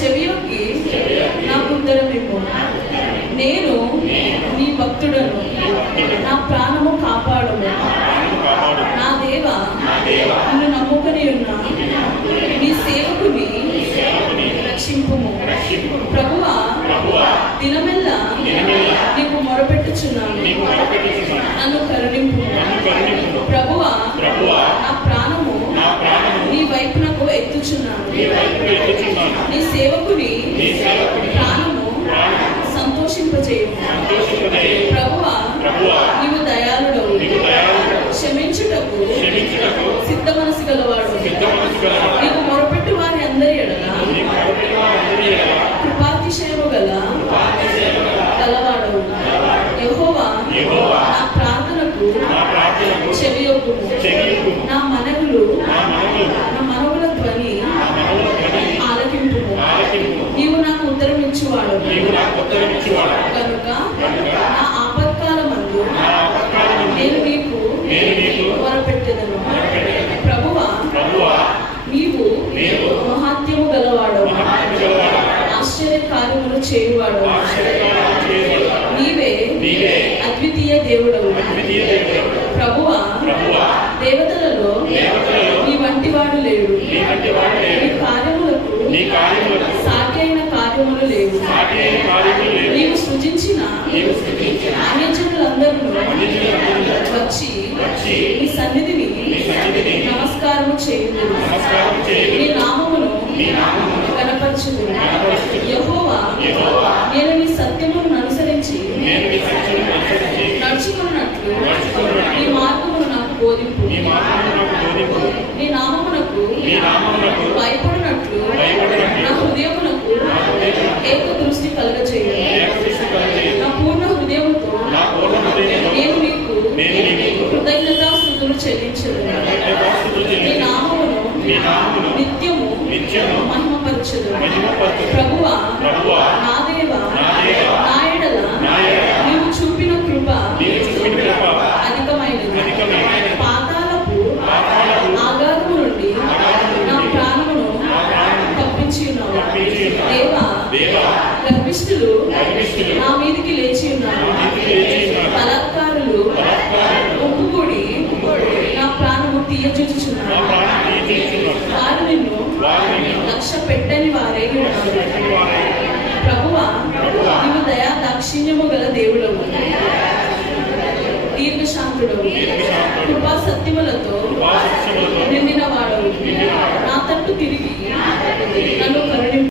చెవియొగ్గి నాకు ఉత్తరమిమ్ము. నేను నీ భక్తుడను, నా ప్రాణము కాపాడుము. నా దేవా, నిన్ను నమ్ముకొని ఉన్న నీ సేవకుని రక్షింపుము. ప్రభువా, దినమెల్లా నీకు మొరపెట్టుచున్నాను, నన్ను కరుణింపు. ప్రభువా, నా ప్రాణము నీ వైపునకు ఎత్తుచున్నాను. నీ సేవకుని ప్రాణము సంతోషింపజేయము. ప్రభువా, నీవు దయాళుడవు, క్షమించుటకు సిద్ధ మనసు గలవాడు. నీకు మొరపెట్టు వారి అందరి ఎడల కృపాతిశయము గలవాడవు. యెహోవా, నా ప్రార్థనకు చెవియొగ్గుము. నా మనవుల ధ్వని ఆలకింపుము. నీవు నాకు ఉత్తరమిచ్చువాడు కనుక నా ఆపత్కాలమందు నేను నీకు మొరపెట్టెదను. ప్రభువా, నీవు మహాత్యము గలవాడవు, ఆశ్చర్య కార్యములు చేయువాడు. నీవే అద్వితీయ దేవుడవు. ప్రభువా, దేవతలలో నీ వంటివాడు లేడు. నీ కార్యములకు సాటి అయిన కార్యములు లేవు. నీవు సృజించిన అన్యజనులందరూ వచ్చి నీ సన్నిధిని నమస్కారము చేయుదురు. నీ నామమును కనపరచుదురు. యెహోవా, నేను నీ సత్యమును అనుసరించి నడుచుకున్నట్లు నీ మార్గమును నాకు బోధింపు. నీ నామమునకు భయపడినట్లు నా హృదయమునకు ఏక దృష్టి కలగచేయు. నా పూర్ణ హృదయముతో నేను నీకు కృతజ్ఞతాస్తుతులు చెల్లించదును. నీ నామమును నిత్యము మహిమపరచుదును. ప్రభువా, నా దేవా, నా ఎడల నీవు చూపిన కృప అధికమైనది. పాతాళపు ఆగాధము నుండి నా ప్రాణమును తప్పించి ఉన్నావు. దేవా, గర్విష్ఠులు నా మీదికి లేచి ఉన్నారు. బలాత్కారులు ఒప్పుకొని నా ప్రాణము తీయజూచుచున్నారు. వారు నిన్ను లక్ష్య పెట్టని వారే ఉన్నారు. ప్రభువా, నీవు దయా దాక్షిణ్యము గల దేవుడవు, దీర్ఘశాంతుడవు,